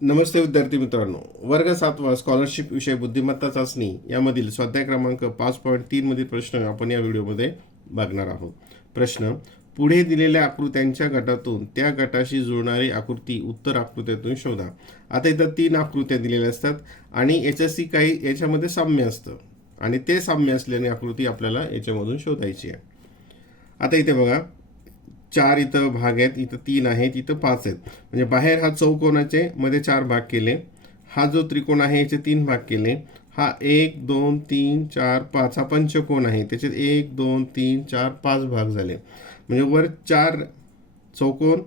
नमस्ते विद्यार्थी मित्रांनो, वर्ग 7वा स्कॉलरशिप विषय बुद्धिमत्ता चाचणी यामधील स्वाध्याय क्रमांक 5.3 मधील प्रश्न आपण या व्हिडिओमध्ये बघणार आहोत. प्रश्न: पुढे दिलेल्या आकृत्यांच्या गटातून त्या गटाशी जुळणारी आकृती उत्तर आकृत्यातून शोधा. आता इथं 3 आकृत्या दिलेल्या असतात आणि याच्यामध्ये साम्य असतं आणि ते साम्य असल्याने आकृती आपल्याला याच्यामधून शोधायची आहे. आता इथे बघा, 4 इथं भाग आहेत, इथं 3 आहेत, इथं 5 आहेत. म्हणजे बाहेर हा चौकोनाचे मध्ये 4 भाग केले, हा जो त्रिकोण आहे याचे 3 भाग केले, हा 1 2 3 4 5 हा पंचकोन आहे, त्याच्यात 1 2 3 4 5 भाग झाले. म्हणजे वर 4 चौकोन,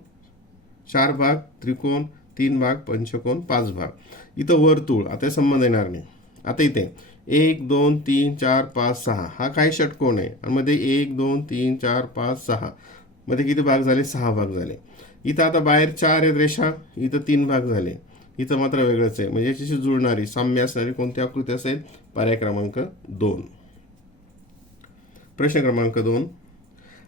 4 भाग त्रिकोण, 3 भाग पंचकोन, 5 भाग. इथं वर्तुळ, आता संबंध येणार नाही. आता इथे 1 2 3 4 5 6 हा काही षटकोन आहे आणि मध्ये 1 2 3 4 5 6 मध्ये किती भाग झाले? 6 भाग झाले. इथं आता बाहेर 4 आहेत रेषा, इथं 3 भाग झाले, इथं मात्र वेगळंच आहे. म्हणजे याच्याशी जुळणारी साम्य असणारी कोणती आकृती असेल? पर्याय क्रमांक 2. प्रश्न क्रमांक 2,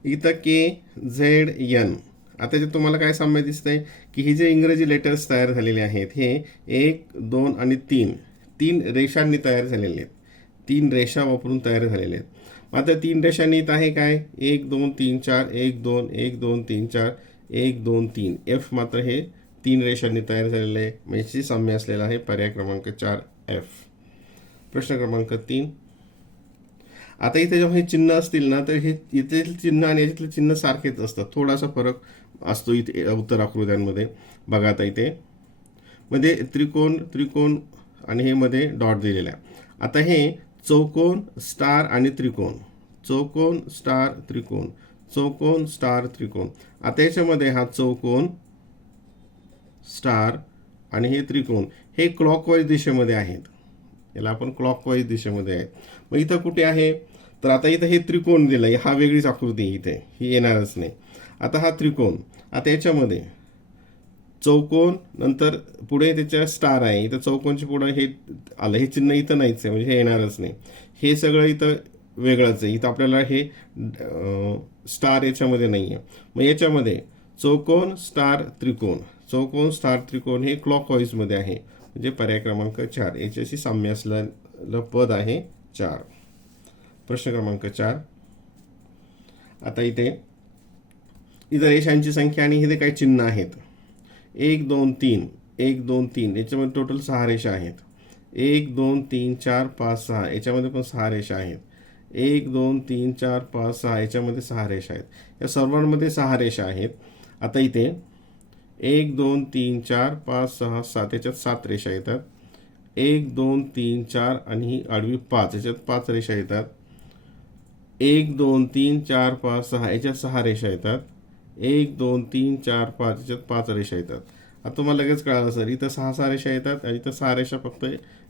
इथं KZN. आता इथे तुम्हाला काय साम्य दिसतंय की हे जे इंग्रजी लेटर्स तयार झालेले आहेत हे 1 2 आणि 3 रेषांनी तयार झालेले आहेत. 3 रेषा वापरून तयार झालेले आहेत. आता 3 रेषांनी इथं आहे काय? 1 2 3 4 1 2 1 2 3 4 1 2 3. F मात्र हे 3 रेषांनी तयार झालेलं आहे, म्हणजे साम्य असलेला आहे पर्याय क्रमांक 4 F. प्रश्न क्रमांक 3, आता इथे जेव्हा हे चिन्ह असतील ना, तर हे इथले चिन्ह आणि याच्यातले चिन्ह सारखेच असतात. थोडासा फरक असतो इथे उत्तर आकृत्यांमध्ये. बघा आता इथे मध्ये त्रिकोण त्रिकोण आणि हे मध्ये डॉट दिलेला आहे. आता हे चौकोन स्टार आणि त्रिकोण, चौकोन स्टार त्रिकोण, चौकोन स्टार त्रिकोण. आता याच्यामध्ये हा चौकोन स्टार आणि हे त्रिकोण हे क्लॉकवाईज दिशेमध्ये आहेत. याला आपण क्लॉकवाईज दिशेमध्ये आहेत. मग इथं कुठे आहे? तर आता इथं हे त्रिकोण दिलं, हा वेगळीच आकृती इथे, ही येणारच नाही. आता हा त्रिकोण, आता याच्यामध्ये चौकोन नंतर पुढे त्याच्या स्टार आहे, इथं चौकोनच्या पुढे हे आलं, हे चिन्ह इथं नाहीच आहे, म्हणजे हे येणारच नाही. हे सगळं इथं वेगळंच आहे. इथं आपल्याला हे स्टार याच्यामध्ये नाही आहे. मग याच्यामध्ये चौकोन स्टार त्रिकोण, चौकोन स्टार त्रिकोण हे क्लॉकवाईजमध्ये आहे, म्हणजे पर्याय क्रमांक 4 याच्याशी साम्य असलेलं पद आहे 4. प्रश्न क्रमांक 4, आता इथे रेषांची संख्या आणि इथे काही चिन्ह आहेत. 1 2 3 1 2 3 याच्यामध्ये टोटल 6 रेषा आहेत. 1 2 3 4 5 6 याच्यामध्ये पण 6 रेषा आहेत. 1 2 3 4 5 6 याच्यामध्ये 6 रेषा आहेत. या सर्वांमध्ये 6 रेषा आहेत. आता इथे 1 2 3 4 5 6 7 याच्यात 7 रेषा येतात. 1 2 3 4 आणि ही आडवी 5 याच्यात 5 रेषा येतात. 1 2 3 4 5 6 याच्यात 6 रेषा येतात. 1 2 3 4 5 याच्यात 5 रेषा येतात. आता तुम्हाला लगेच कळालं सर, इथं 6 रेषा येतात आणि इथं 6 रेषा फक्त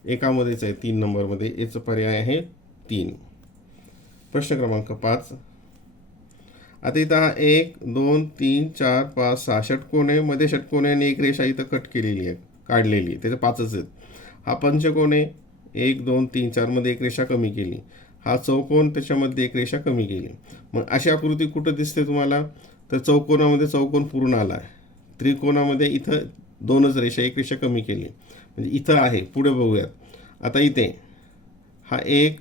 एकामध्येच आहे, 3 नंबरमध्ये. याचा पर्याय आहे 3. प्रश्न क्रमांक 5, आता इथं हा 1 2 3 4 5 6 षटकोन आहे, मध्ये षटकोन आहे आणि एक रेषा इथं कट केलेली आहे, काढलेली आहे, त्याचे 5च आहेत. हा पंचकोन आहे, 1 2 3 4 मध्ये एक रेषा कमी केली. हा चौकोन, त्याच्यामध्ये एक रेषा कमी केली. मग अशी आकृती कुठं दिसते तुम्हाला? तर चौकोनामध्ये चौकोन पूर्ण आला आहे, त्रिकोणामध्ये इथं 2च रेषा, एक रेषा कमी केली, म्हणजे इथं आहे. पुढे बघूयात. आता इथे हा 1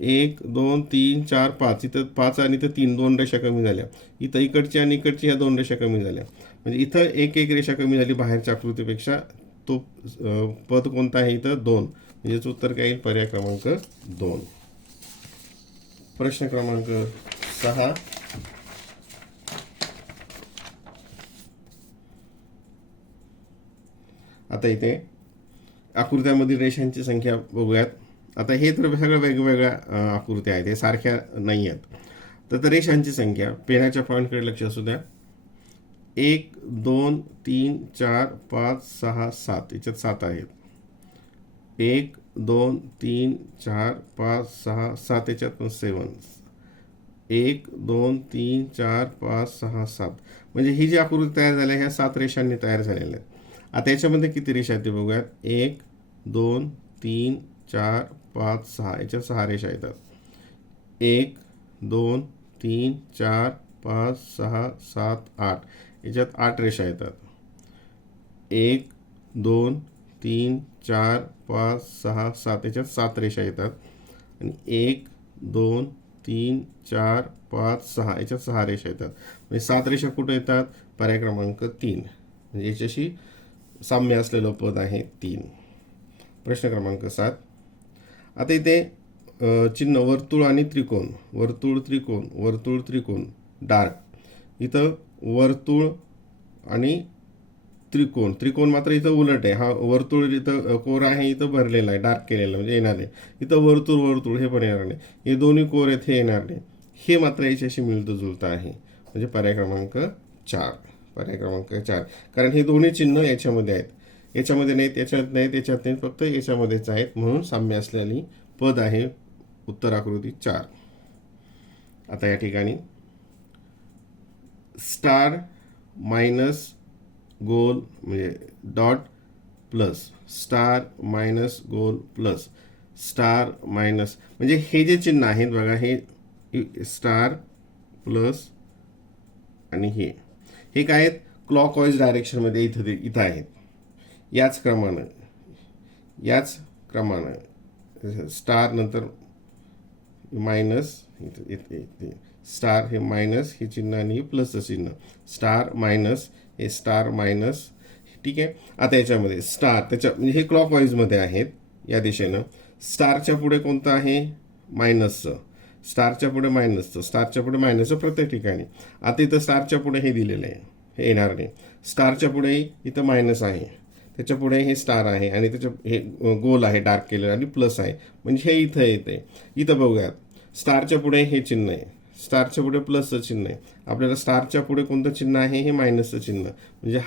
1 2 3 4 5 इथं 5 आणि इथं 3, 2 रेषा कमी झाल्या. इथं इकडची आणि इकडची ह्या 2 रेषा कमी झाल्या, म्हणजे इथं एक रेषा कमी झाली बाहेरच्या आकृतीपेक्षा. तो पद कोणता आहे? इथं 2, म्हणजे उत्तर काय येईल? पर्याय क्रमांक 2. प्रश्न क्रमांक 6, आता इथे आकृत्यामधील रेषांची संख्या बघूयात. आता हे तर सगळं वेगवेगळ्या आकृत्या आहेत, हे सारख्या नाही आहेत. तर रेषांची संख्या, पेनाच्या पॉईंटकडे लक्ष असू द्या. 1 2 3 4 5 6 7 याच्यात 7 आहेत. 1 2 3 4 5 6 7 याच्यात पण 7. 1 2 3 4 5 6 7, म्हणजे ही जी आकृती तयार झाली ह्या 7 रेषांनी तयार झालेल्या आहेत. आता याच्यामध्ये किती रेषा आहेत ते बघूयात. 1 2 3 4 5 6 याच्यात 6 रेषा येतात. 1 2 3 4 5 6 7 8 याच्यात 8 रेषा येतात. 1 2 3 4 5 6 7 याच्यात 7 रेषा येतात आणि 1 2 3 4 5 6 याच्यात 6 रेषा येतात. म्हणजे 7 रेषा कुठे येतात? पर्याय क्रमांक 3, म्हणजे याच्याशी साम्य असलेलं पद आहे 3. प्रश्न क्रमांक 7. आता इथे चिन्ह वर्तुळ आणि त्रिकोण, वर्तुळ त्रिकोण, वर्तुळ त्रिकोण, डार्क. इथं वर्तुळ आणि त्रिकोण, त्रिकोण मात्र इथं उलट आहे. हा वर्तुळ इथं कोर आहे, इथं भरलेला आहे, डार्क केलेला, म्हणजे येणार नाही. इथं वर्तुळ वर्तुळ हे पण येणार नाही. हे दोन्ही कोर आहेत, हे येणार नाही. हे मात्र याच्याशी मिळतं जुळतं आहे, म्हणजे पर्याय क्रमांक 4. पर्याय क्रमांक 4, कारण हे दोन्ही चिन्ह याच्यामध्ये आहेत, याच्यामध्ये नाहीत, याच्यात नाहीत, याच्यात नाहीत, फक्त याच्यामध्येच आहेत, म्हणून साम्य असलेली पद आहे उत्तर आकृती 4. आता या ठिकाणी स्टार मायनस गोल म्हणजे डॉट प्लस, स्टार मायनस गोल प्लस, स्टार मायनस, म्हणजे हे जे चिन्ह आहेत बघा, हे स्टार प्लस आणि हे काय आहेत? क्लॉकवाईज डायरेक्शनमध्ये इथं आहेत. याच क्रमानं स्टार नंतर मायनस, स्टार हे मायनस हे चिन्ह आणि प्लसचं चिन्ह, स्टार मायनस हे स्टार मायनस. ठीक आहे. आता याच्यामध्ये स्टार त्याच्या म्हणजे हे क्लॉकवाईजमध्ये आहेत या दिशेनं. स्टारच्या पुढे कोणतं आहे? मायनसचं. स्टारच्या पुढे मायनसचं, स्टारच्या पुढे मायनसचं प्रत्येक ठिकाणी. आता इथं स्टारच्या पुढे हे दिलेलं आहे, हे येणार नाही. स्टारच्या पुढे इथं मायनस आहे, त्याच्या पुढे हे स्टार आहे आणि त्याच्या हे गोल आहे डार्क केलेलं आणि प्लस आहे, म्हणजे हे इथं येते. इथं बघूयात, स्टारच्या पुढे हे चिन्ह आहे, स्टारच्या पुढे प्लसचं चिन्ह आहे. आपल्याला स्टारच्या पुढे कोणतं चिन्ह आहे? हे मायनसचं चिन्ह, म्हणजे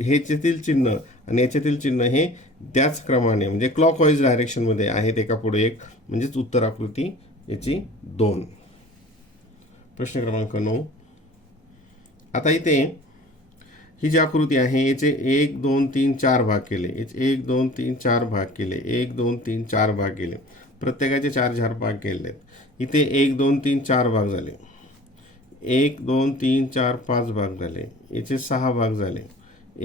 ह्याच्यातील चिन्ह आणि याच्यातील चिन्ह हे त्याच क्रमाने म्हणजे क्लॉकवाईज डायरेक्शनमध्ये आहेत, एका पुढे एक, म्हणजेच उत्तर आकृती याची 2. प्रश्न क्रमांक 9. आता इथे ही जी आकृती आहे याचे 1 2 3 4 भाग केले, याचे 1 2 3 4 भाग केले, 1 2 3 4 भाग केले, प्रत्येकाचे 4 4 भाग केले. इथे 1 2 3 4 भाग झाले, 1 2 3 4 5 भाग झाले, याचे 6 भाग झाले,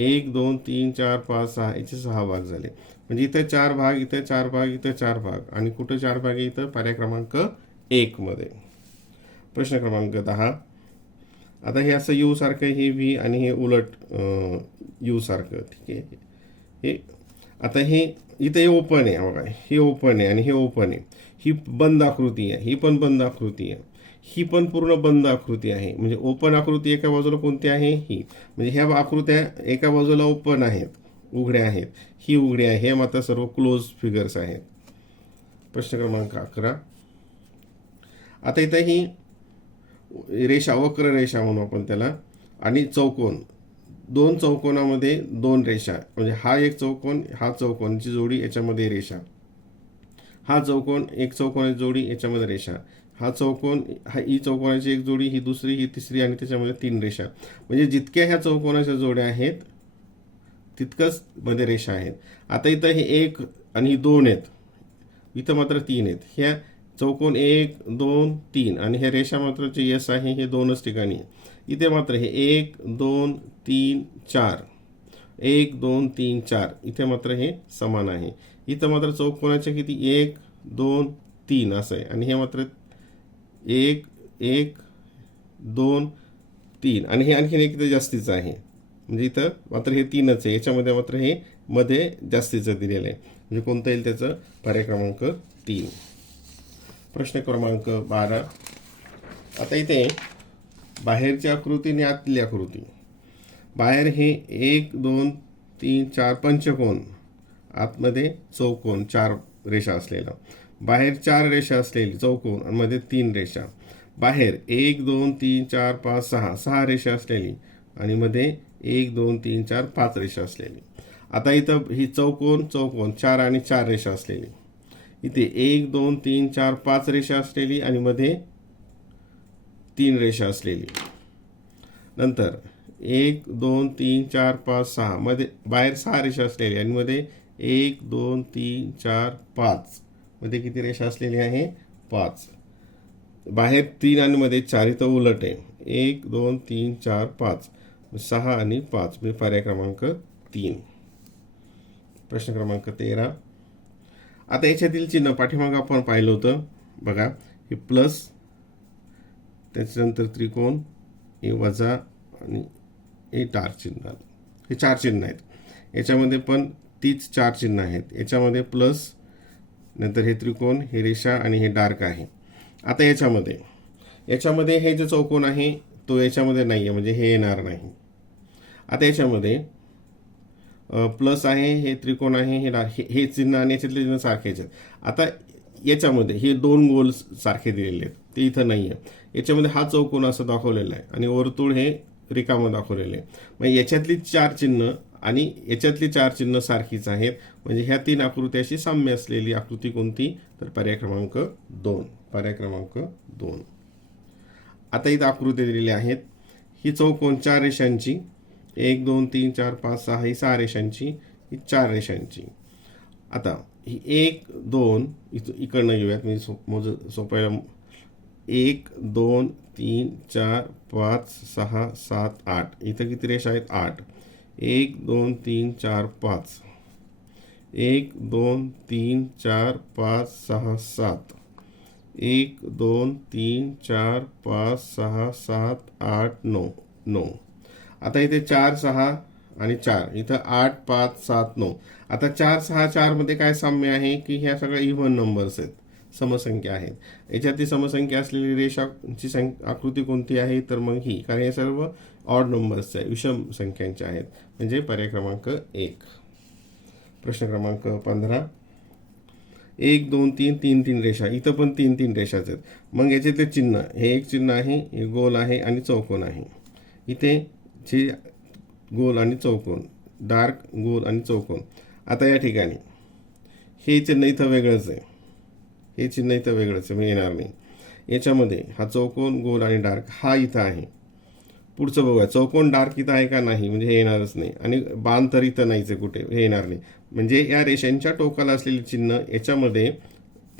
1 2 3 4 5 6 याचे 6 भाग झाले. म्हणजे इथं 4 भाग, इथं 4 भाग, इथं 4 भाग, आणि कुठं 4 भाग आहे? इथं पर्याय क्रमांक 1 मध्ये. प्रश्न क्रमांक 10. आता हे असं यू सारखं, हे व्ही आणि हे उलट यू सारखं. ठीक आहे. हे आता हे इथं हे ओपन आहे बघा, हे ओपन आहे आणि हे ओपन आहे. ही बंद आकृती आहे, ही पण बंद आकृती आहे, ही पण पूर्ण बंद आकृती आहे. म्हणजे ओपन आकृती एका बाजूला कोणती आहे? ही. म्हणजे ह्या आकृत्या एका बाजूला ओपन आहेत, उघड्या आहेत, ही उघडी आहे, हे मात्र सर्व क्लोज फिगर्स आहेत. प्रश्न क्रमांक 11. आता इथं ही रेषा, वक्र रेषा म्हणू आपण त्याला, आणि चौकोन, 2 चौकोनामध्ये 2 रेषा, म्हणजे हा एक चौकोन, हा चौकोनची जोडी, याच्यामध्ये रेषा, हा चौकोन, एक चौकोनाची जोडी, याच्यामध्ये रेषा, हा चौकोन, ही चौकोनाची एक जोडी, ही दुसरी, ही तिसरी, आणि त्याच्यामध्ये 3 रेषा. म्हणजे जितक्या ह्या चौकोनाच्या जोड्या आहेत तितकंच मध्ये रेषा आहेत. आता इथं हे 1 आणि 2 आहेत, इथं मात्र 3 आहेत. ह्या चौकोन 1 2 3 आणि हे रेषा मात्र जे यस आहे हे 2च ठिकाणी आहे. इथे मात्र हे 1 2 3 4, 1 2 3 4, इथे मात्र हे समान आहे. इथं मात्र चौकोनाचे किती? 1 2 3 असं आहे, आणि हे मात्र 1 1 2 3, आणि हे आणखीन एक इथं जास्तीचं आहे. म्हणजे इथं मात्र हे 3च आहे, याच्यामध्ये मात्र हे मध्ये जास्तीचं दिलेलं आहे. म्हणजे कोणतं येईल त्याचं? पर्याय क्रमांक 3. प्रश्न क्रमांक 12. आता इथे बाहेरची आकृती आणि आतली आकृती. बाहेर हे 1 2 3 4 पंचकोन, आतमध्ये चौकोन, 4 रेषा असलेला. बाहेर 4 रेषा असलेली चौकोन आणि मध्ये 3 रेषा. बाहेर 1 2 3 4 5 6 रेषा असलेली आणि मध्ये 1 2 3 4 5 रेषा असलेली. आता इथं ही चौकोन 4 आणि 4 रेषा असलेली. इथे 1 2 3 4 5 रेषा असलेली आणि मध्ये 3 रेषा असलेली. नंतर 1 2 3 4 5 6 मध्ये बाहेर 6 रेषा असलेली आणि मध्ये 1 2 3 4 5 मध्ये किती रेषा असलेली आहे? 5. बाहेर 3 आणि मध्ये 4, इथं उलट आहे. 1 2 3 4 5, 6 आणि 5, म्हणजे पर्याय क्रमांक 3. प्रश्न क्रमांक 13. आता याच्यातील चिन्ह पाठीमागं आपण पाहिलं होतं बघा, हे प्लस, त्याच्यानंतर त्रिकोण, हे वजा आणि हे स्टार चिन्ह. हे 4 चिन्ह आहेत. याच्यामध्ये पण तीच 4 चिन्ह आहेत. याच्यामध्ये प्लस, नंतर हे त्रिकोण, हे रेषा आणि हे डार्क आहे. आता याच्यामध्ये हे जे चौकोन आहे तो याच्यामध्ये नाही आहे, म्हणजे हे येणार नाही. आता याच्यामध्ये प्लस आहे, हे त्रिकोण आहे, हे चिन्ह आणि याच्यातले चिन्ह सारखेच आहेत. आता याच्यामध्ये हे 2 गोल सारखे दिलेले आहेत, ते इथं नाही आहे. याच्यामध्ये हा चौकोन असं दाखवलेला आहे आणि वर्तुळ हे रिकामं दाखवलेलं आहे. मग याच्यातली 4 चिन्ह आणि याच्यातली 4 चिन्ह सारखीच आहेत. म्हणजे ह्या 3 आकृत्याशी साम्य असलेली आकृती कोणती? तर पर्याय क्रमांक 2. पर्याय क्रमांक 2. आता इथं आकृती दिलेली आहेत. ही चौकोन 4 रेषांची, 1 2 3 4 5 6, ही 6 रेषांची, ही 4 रेषांची. आता ही 1 2 इकडनं घेऊयात, मी सोपायला. 1 2 3 4 5 6 7 8. इथं किती रेषा आहेत? 8. 1 2 3 4 5. 1 2 3 4 5 6 7. 1 2 3 4 5 6 7 8 9 9. आता इथे 4 6 आणि 4, इथं 8 5 7 9. आता 4 6 4 मध्ये काय साम्य आहे की ह्या सगळ्या इव्हन नंबर्स आहेत, समसंख्या आहेत. याच्यातली समसंख्या असलेली रेषाची आकृती कोणती आहे? तर मग ही, कारण हे सर्व ऑड नंबर्स आहे, विषम संख्यांचे आहेत. म्हणजे पर्याय क्रमांक 1. प्रश्न क्रमांक 15. 1 2 3 3 3 रेषा, इथं पण 3 3 रेषाच आहेत. मग याच्यातले चिन्ह, हे एक चिन्ह आहे, हे गोल आहे आणि चौकोन आहे. इथे जे गोल आणि चौकोन, डार्क, गोल आणि चौकोन. आता या ठिकाणी हे चिन्ह इथं वेगळंच आहे, हे चिन्ह इथं वेगळंच आहे, मी येणार नाही. याच्यामध्ये हा चौकोन, गोल आणि डार्क हा इथं आहे. पुढचं बघूया, चौकोन डार्क इथं आहे का? नाही, म्हणजे हे येणारच नाही. आणि बाण तर इथं नाहीच आहे कुठे, हे येणार नाही. म्हणजे या रेषांच्या टोकाला असलेली चिन्ह याच्यामध्ये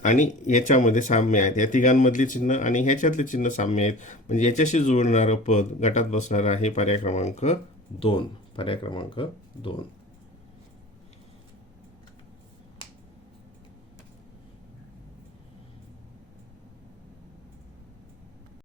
आणि याच्यामध्ये साम्य आहेत. या तिघांमधली चिन्ह आणि ह्याच्यातले चिन्ह साम्य आहेत. म्हणजे याच्याशी जुळणारं पद गटात बसणार आहे. पर्याय क्रमांक 2. पर्याय क्रमांक 2.